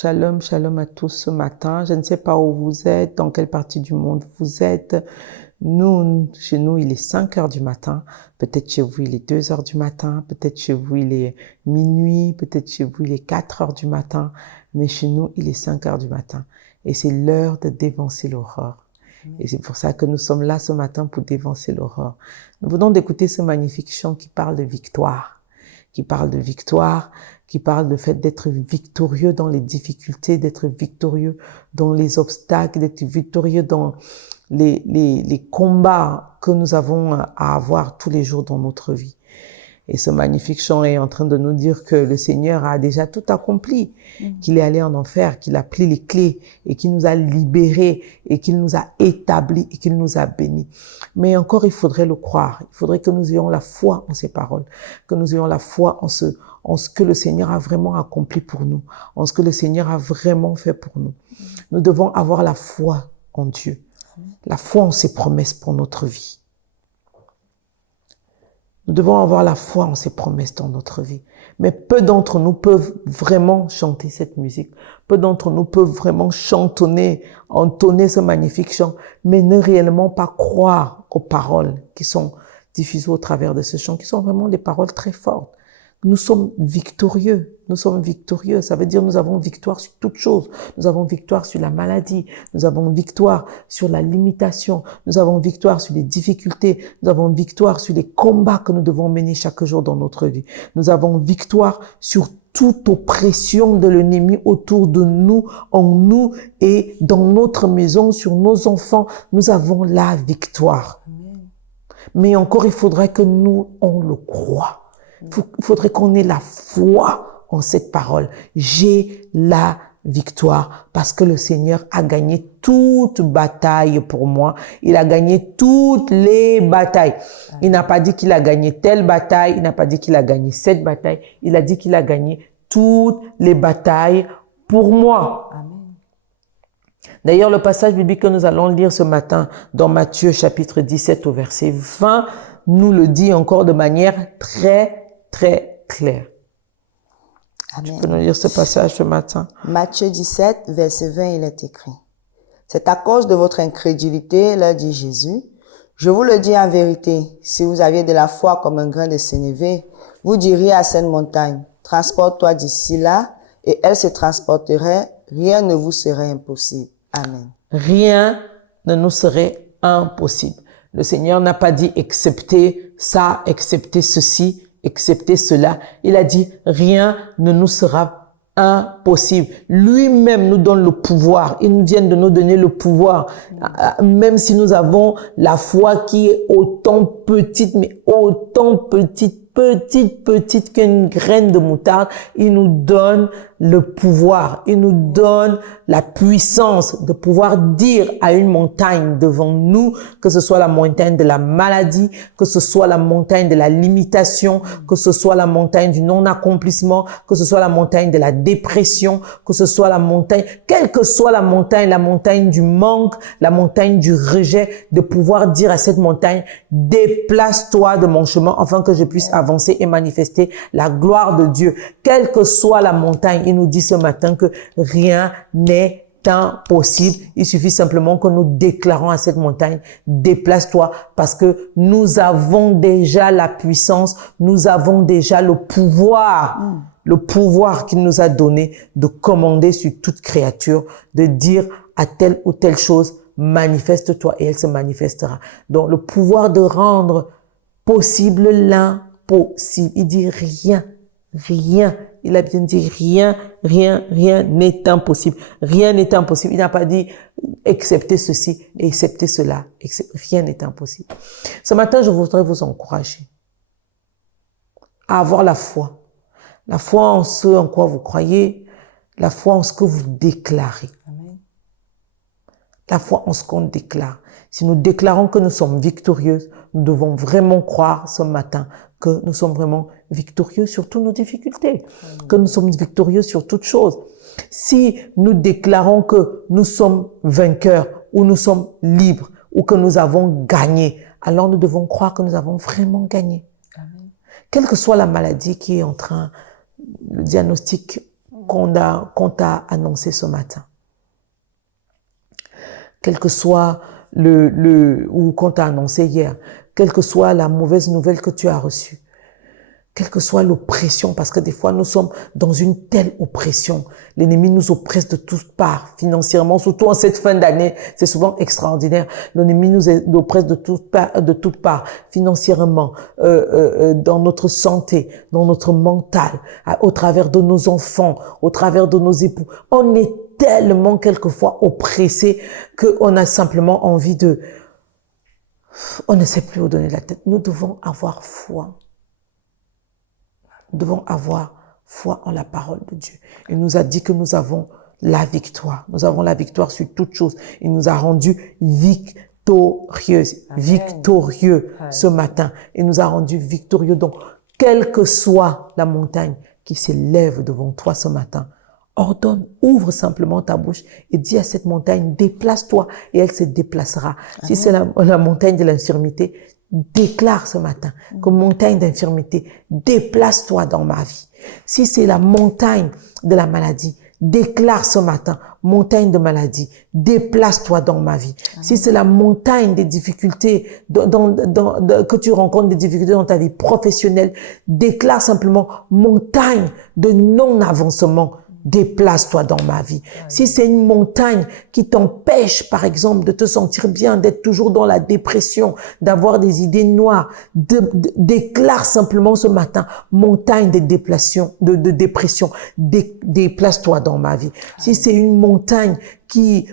Shalom, shalom à tous ce matin. Je ne sais pas où vous êtes, dans quelle partie du monde vous êtes. Chez nous, il est 5 heures du matin. Peut-être chez vous, il est 2 heures du matin. Peut-être chez vous, il est minuit. Peut-être chez vous, il est 4 heures du matin. Mais chez nous, il est 5 heures du matin. Et c'est l'heure de dévancer l'aurore. Et c'est pour ça que nous sommes là ce matin pour dévancer l'aurore. Nous venons d'écouter ce magnifique chant qui parle de victoire, qui parle de victoire, qui parle du fait d'être victorieux dans les difficultés, d'être victorieux dans les obstacles, d'être victorieux dans les combats que nous avons à avoir tous les jours dans notre vie. Et ce magnifique chant est en train de nous dire que le Seigneur a déjà tout accompli, qu'il est allé en enfer, qu'il a pris les clés et qu'il nous a libérés et qu'il nous a établis et qu'il nous a bénis. Mais encore, il faudrait le croire. Il faudrait que nous ayons la foi en ces paroles, que nous ayons la foi en ce que le Seigneur a vraiment accompli pour nous, en ce que le Seigneur a vraiment fait pour nous. Nous devons avoir la foi en Dieu, la foi en ses promesses pour notre vie. Nous devons avoir la foi en ses promesses dans notre vie. Mais peu d'entre nous peuvent vraiment chanter cette musique. Peu d'entre nous peuvent vraiment chantonner, entonner ce magnifique chant, mais ne réellement pas croire aux paroles qui sont diffusées au travers de ce chant, qui sont vraiment des paroles très fortes. Nous sommes victorieux. Nous sommes victorieux. Ça veut dire nous avons victoire sur toute chose. Nous avons victoire sur la maladie. Nous avons victoire sur la limitation. Nous avons victoire sur les difficultés. Nous avons victoire sur les combats que nous devons mener chaque jour dans notre vie. Nous avons victoire sur toute oppression de l'ennemi autour de nous, en nous et dans notre maison, sur nos enfants. Nous avons la victoire. Mais encore, il faudrait que nous, on le croie. Il faudrait qu'on ait la foi en cette parole. J'ai la victoire parce que le Seigneur a gagné toute bataille pour moi. Il a gagné toutes les batailles. Il n'a pas dit qu'il a gagné telle bataille. Il n'a pas dit qu'il a gagné cette bataille. Il a dit qu'il a gagné toutes les batailles pour moi. Amen. D'ailleurs, le passage biblique que nous allons lire ce matin dans Matthieu chapitre 17 au verset 20 nous le dit encore de manière très clair. Amen. Tu peux nous lire ce passage ce matin? Matthieu 17, verset 20, il est écrit. C'est à cause de votre incrédulité, leur dit Jésus. Je vous le dis en vérité, si vous aviez de la foi comme un grain de sénévé, vous diriez à cette montagne, transporte-toi d'ici là, et elle se transporterait, rien ne vous serait impossible. Amen. Rien ne nous serait impossible. Le Seigneur n'a pas dit excepté ça, excepté ceci, excepté cela. Il a dit rien ne nous sera impossible. Lui-même nous donne le pouvoir. Il vient de nous donner le pouvoir. Même si nous avons la foi qui est autant petite, mais autant petite qu'une graine de moutarde, il nous donne le pouvoir, il nous donne la puissance de pouvoir dire à une montagne devant nous, que ce soit la montagne de la maladie, que ce soit la montagne de la limitation, que ce soit la montagne du non-accomplissement, que ce soit la montagne de la dépression, que ce soit la montagne, quelle que soit la montagne du manque, la montagne du rejet, de pouvoir dire à cette montagne, déplace-toi de mon chemin afin que je puisse avancer et manifester la gloire de Dieu. Quelle que soit la montagne, il nous dit ce matin que rien n'est impossible. Il suffit simplement que nous déclarons à cette montagne, déplace-toi, parce que nous avons déjà la puissance, nous avons déjà le pouvoir qu'il nous a donné de commander sur toute créature, de dire à telle ou telle chose, manifeste-toi et elle se manifestera. Donc le pouvoir de rendre possible l'impossible. Il dit rien. Il a bien dit rien n'est impossible. Rien n'est impossible. Il n'a pas dit excepté ceci et excepté cela. Rien n'est impossible. Ce matin, je voudrais vous encourager à avoir la foi. La foi en ce en quoi vous croyez, la foi en ce que vous déclarez. Amen. La foi en ce qu'on déclare. Si nous déclarons que nous sommes victorieuses, nous devons vraiment croire ce matin que nous sommes vraiment victorieux sur toutes nos difficultés, que nous sommes victorieux sur toutes choses. Si nous déclarons que nous sommes vainqueurs ou nous sommes libres ou que nous avons gagné, alors nous devons croire que nous avons vraiment gagné. Amen. Quelle que soit la maladie qui est en train, le diagnostic qu'on t'a annoncé ce matin, quel que soit ou qu'on t'a annoncé hier, quelle que soit la mauvaise nouvelle que tu as reçue, quelle que soit l'oppression, parce que des fois nous sommes dans une telle oppression. L'ennemi nous oppresse de toutes parts, financièrement, surtout en cette fin d'année, c'est souvent extraordinaire. L'ennemi nous oppresse de toutes parts, financièrement, dans notre santé, dans notre mental, au travers de nos enfants, au travers de nos époux. On est tellement quelquefois oppressé qu'on a simplement envie on ne sait plus où donner la tête. Nous devons avoir foi. Nous devons avoir foi en la parole de Dieu. Il nous a dit que nous avons la victoire. Nous avons la victoire sur toute chose. Il nous a rendus victorieux ce matin. Il nous a rendus victorieux. Donc, quelle que soit la montagne qui s'élève devant toi ce matin, ordonne, ouvre simplement ta bouche et dis à cette montagne, déplace-toi et elle se déplacera. Amen. Si c'est la montagne de l'infirmité, déclare ce matin que montagne d'infirmité, déplace-toi dans ma vie. Si c'est la montagne de la maladie, déclare ce matin, montagne de maladie, déplace-toi dans ma vie. Amen. Si c'est la montagne des difficultés, que tu rencontres des difficultés dans ta vie professionnelle, déclare simplement montagne de non-avancement. Déplace-toi dans ma vie. Si c'est une montagne qui t'empêche, par exemple, de te sentir bien, d'être toujours dans la dépression, d'avoir des idées noires, déclare simplement ce matin, montagne de dépression, déplace-toi dans ma vie. Si c'est une montagne qui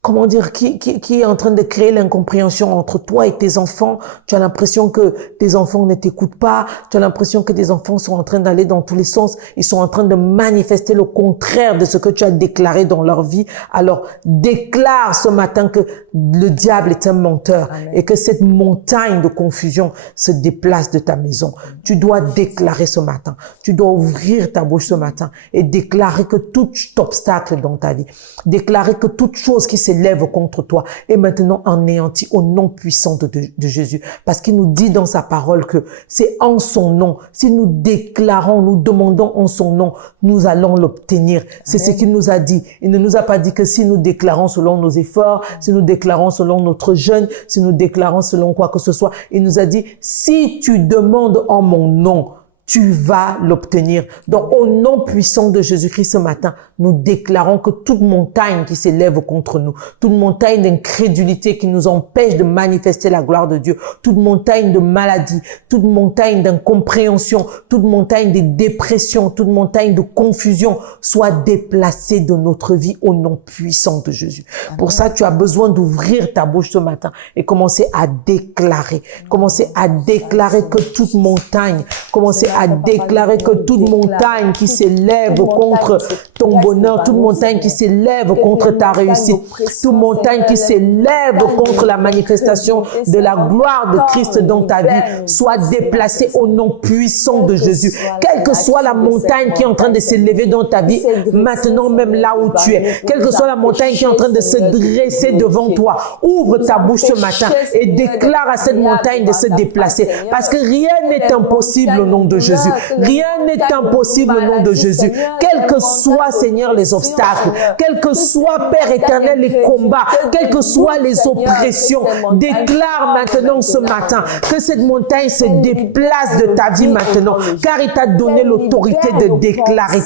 est en train de créer l'incompréhension entre toi et tes enfants. Tu as l'impression que tes enfants ne t'écoutent pas. Tu as l'impression que tes enfants sont en train d'aller dans tous les sens. Ils sont en train de manifester le contraire de ce que tu as déclaré dans leur vie. Alors, déclare ce matin que le diable est un menteur. Amen. Et que cette montagne de confusion se déplace de ta maison. Tu dois déclarer ce matin. Tu dois ouvrir ta bouche ce matin et déclarer que tout obstacle dans ta vie, déclarer que toute chose qui s'élève contre toi est maintenant anéanti au nom puissant de Jésus. Parce qu'il nous dit dans sa parole que c'est en son nom. Si nous déclarons, nous demandons en son nom, nous allons l'obtenir. C'est ce qu'il nous a dit. Il ne nous a pas dit que si nous déclarons selon nos efforts, si nous déclarons selon notre jeûne, si nous déclarons selon quoi que ce soit. Il nous a dit, si tu demandes en mon nom, tu vas l'obtenir. Donc, au nom puissant de Jésus-Christ ce matin, nous déclarons que toute montagne qui s'élève contre nous, toute montagne d'incrédulité qui nous empêche de manifester la gloire de Dieu, toute montagne de maladie, toute montagne d'incompréhension, toute montagne de dépression, toute montagne de confusion soit déplacée de notre vie au nom puissant de Jésus. Amen. Pour ça, tu as besoin d'ouvrir ta bouche ce matin et commencer à déclarer. Commencer à déclarer que toute montagne, commencer à déclarer que toute montagne qui s'élève contre ton bonheur, toute montagne qui s'élève contre ta réussite, toute montagne qui s'élève contre la manifestation de la gloire de Christ dans ta vie, soit déplacée au nom puissant de Jésus. Quelle que soit la montagne qui est en train de s'élever dans ta vie, maintenant même là où tu es, quelle que soit la montagne qui est en train de se dresser devant toi, ouvre ta bouche ce matin et déclare à cette montagne de se déplacer. Parce que rien n'est impossible au nom de Jésus. Rien n'est impossible au nom de Jésus. Quels que soient, Seigneur, les obstacles, quels que soient, Père éternel, les combats, quelles que soient les oppressions, déclare maintenant ce matin que cette montagne se déplace de ta vie maintenant, car il t'a donné l'autorité de déclarer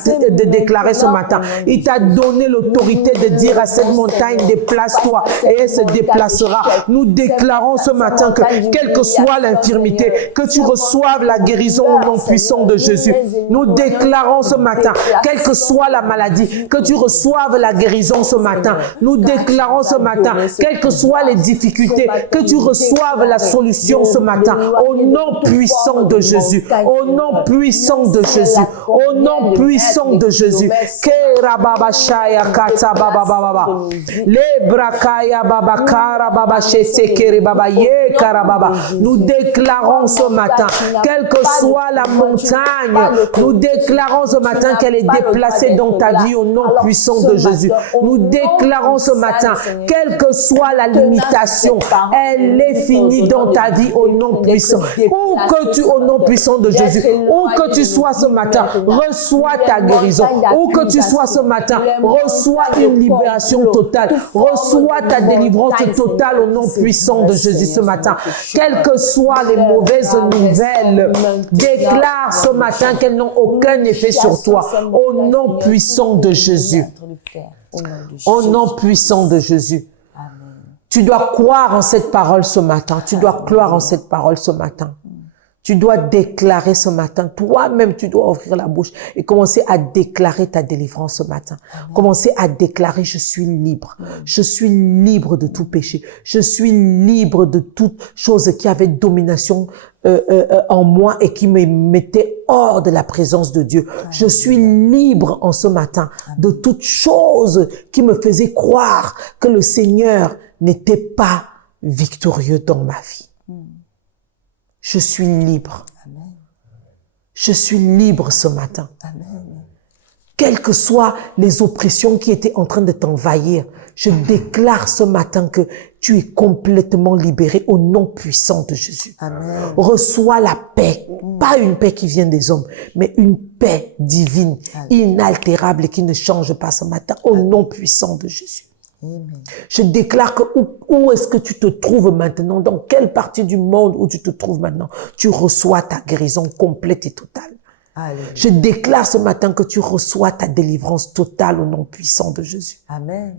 ce matin. Il t'a donné l'autorité de dire à cette montagne, déplace-toi, et elle se déplacera. Nous déclarons ce matin que, quelle que soit l'infirmité, que tu reçoives la guérison au nom puissant de Jésus. Nous déclarons ce matin, quelle que soit la maladie, que tu reçoives la guérison ce matin. Nous déclarons ce matin, quelles que soient les difficultés, que tu reçoives la solution ce matin. Au nom puissant de Jésus. Au nom puissant de Jésus. Au nom puissant de Jésus. Nous déclarons ce matin, quelle que soit la montagne, nous déclarons ce matin qu'elle est déplacée dans ta vie au nom puissant de Jésus. Nous déclarons ce matin, quelle que soit la limitation, elle est finie dans ta vie au nom puissant. Où que tu, au nom puissant de Jésus, où que tu sois ce matin, reçois ta guérison. Où que tu sois ce matin, reçois une libération totale. Reçois ta délivrance totale au nom puissant de Jésus ce matin. Quelles que soient les mauvaises nouvelles, déclare déclare ce matin qu'elles n'ont aucun effet sur toi. Au nom puissant de Jésus. Au nom puissant de Jésus. Tu dois croire en cette parole ce matin. Tu dois croire en cette parole ce matin. Tu dois déclarer ce matin. Toi-même, tu dois ouvrir la bouche et commencer à déclarer ta délivrance ce matin. Commencer à déclarer, je suis libre. Je suis libre de tout péché. Je suis libre de toute chose qui avait domination en moi et qui me mettait hors de la présence de Dieu. Je suis libre en ce matin de toute chose qui me faisait croire que le Seigneur n'était pas victorieux dans ma vie. Je suis libre. Je suis libre ce matin. Quelles que soient les oppressions qui étaient en train de t'envahir, je déclare ce matin que tu es complètement libéré au nom puissant de Jésus. Amen. Reçois la paix, pas une paix qui vient des hommes, mais une paix divine, inaltérable et qui ne change pas ce matin au nom puissant de Jésus. Amen. Je déclare que où est-ce que tu te trouves maintenant, dans quelle partie du monde où tu te trouves maintenant, tu reçois ta guérison complète et totale. Alléluia. Je déclare ce matin que tu reçois ta délivrance totale au nom puissant de Jésus. Amen.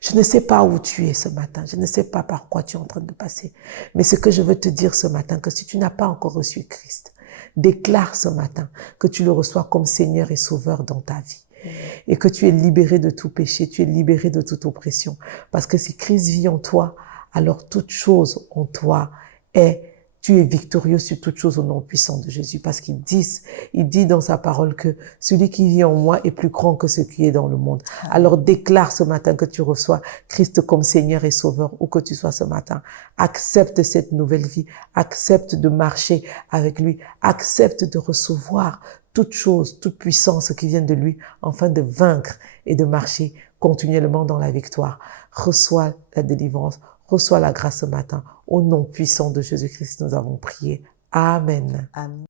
Je ne sais pas où tu es ce matin, je ne sais pas par quoi tu es en train de passer, mais ce que je veux te dire ce matin, que si tu n'as pas encore reçu Christ, déclare ce matin que tu le reçois comme Seigneur et Sauveur dans ta vie. Et que tu es libéré de tout péché, tu es libéré de toute oppression. Parce que si Christ vit en toi, alors toute chose en toi tu es victorieux sur toute chose au nom puissant de Jésus. Parce il dit dans sa parole que celui qui vit en moi est plus grand que ce qui est dans le monde. Alors déclare ce matin que tu reçois Christ comme Seigneur et Sauveur, où que tu sois ce matin. Accepte cette nouvelle vie, accepte de marcher avec lui, accepte de recevoir toute chose, toute puissance qui vient de lui, afin de vaincre et de marcher continuellement dans la victoire. Reçois la délivrance, reçois la grâce ce matin. Au nom puissant de Jésus-Christ, nous avons prié. Amen. Amen.